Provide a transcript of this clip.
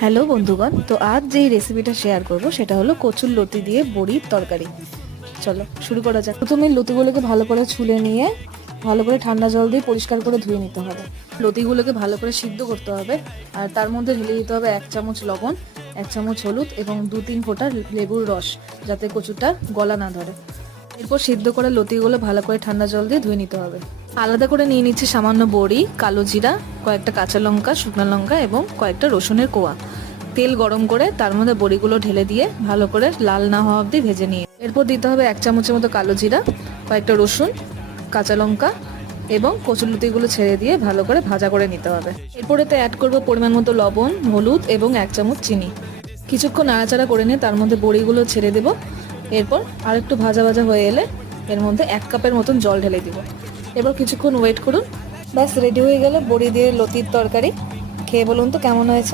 Hello বন্ধুগণ, তো আজ যেই রেসিপিটা শেয়ার করব সেটা হলো কচুর লতি দিয়ে বড়ির তরকারি। চলো শুরু করা যাক। প্রথমে লতিগুলোকে ভালো করে ছুলে নিয়ে ভালো করে ঠান্ডা জল দিয়ে পরিষ্কার করে ধুয়ে নিতে হবে। লতিগুলোকে ভালো করে সিদ্ধ করতে হবে, আর তার মধ্যে ঢেলে দিতে হবে 1 চামচ লবণ, 1 চামচ হলুদ এবং 2-3 ফোঁটা লেবুর রস, যাতে কচুটা গলা না ধরে। এরপর সিদ্ধ করা লতিগুলো ভালো করে ঠান্ডা জল দিয়ে ধুয়ে নিতে হবে। আলাদা করে নিয়ে নিচ্ছি সামান্য বড়ি, কালো জিরা, কয়েকটা কাঁচা লঙ্কা, শুকনো লঙ্কা এবং কয়েকটা রসুনের কোয়া। তেল গরম করে তার মধ্যে বড়িগুলো ঢেলে দিয়ে ভালো করে লাল না হওয়া অবধি ভেজে নিয়ে এরপর দিতে হবে 1 চামচের মতো কালো জিরা, কয়েকটা রসুন, কাঁচা লঙ্কা এবং কচুরলতিগুলো ছেড়ে দিয়ে ভালো করে ভাজা করে নিতে হবে। এরপর এতে অ্যাড করবো পরিমাণ মতো লবণ, হলুদ এবং 1 চামচ চিনি। কিছুক্ষণ নাড়াচাড়া করে নিয়ে তার মধ্যে বড়িগুলো ছেড়ে দেবো। এরপর আর একটু ভাজা ভাজা হয়ে এলে এর মধ্যে 1 কাপের মতন জল ঢেলে দিব। এবার কিছুক্ষণ ওয়েট করুন। ব্যাস রেডি হয়ে গেল বড়ি দিয়ে লতির তরকারি। খেয়ে বলুন তো কেমন হয়েছে।